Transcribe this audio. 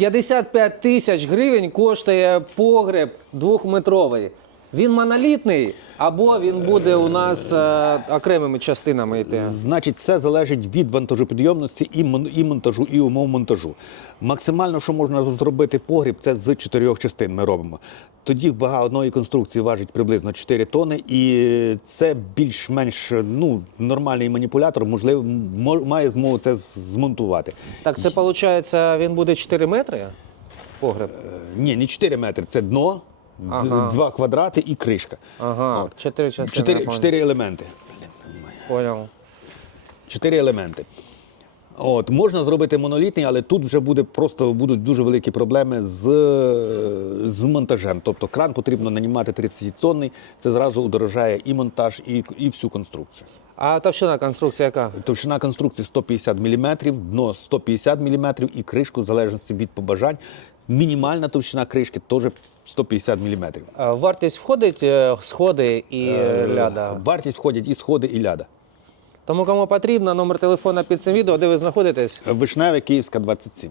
55 тисяч гривень коштує погреб двохметровий. Він монолітний, або він буде у нас е, окремими частинами йти. Значить, все залежить від вантажопідйомності і, мон- і монтажу, і умов монтажу. Максимально, що можна зробити погріб, це з чотирьох частин ми робимо. Тоді вага одної конструкції важить приблизно 4 тони, і це більш-менш ну, нормальний маніпулятор, можливо, мо- має змогу це з- змонтувати. Так, це виходить, він буде 4 метри? Погреб. Е, Ні, не 4 метри, це дно, Ага. два квадрати і кришка. Ага, От. чотири частини. Чотири, чотири елементи. Понял. Чотири елементи. От, можна зробити монолітний, але тут вже буде просто будуть дуже великі проблеми з, з монтажем. Тобто кран потрібно нанімати 30 тонний, це зразу удорожає і монтаж, і, і всю конструкцію. А товщина конструкції яка? Товщина конструкції 150 мм, дно 150 мм і кришку, в залежності від побажань. Мінімальна товщина кришки теж 150 мм. Вартість входить е, сходи і е, ляда. Вартість входять і сходи, і ляда. Тому кому потрібно, номер телефона під цим відео, де ви знаходитесь. Вишневе, Київська, 27.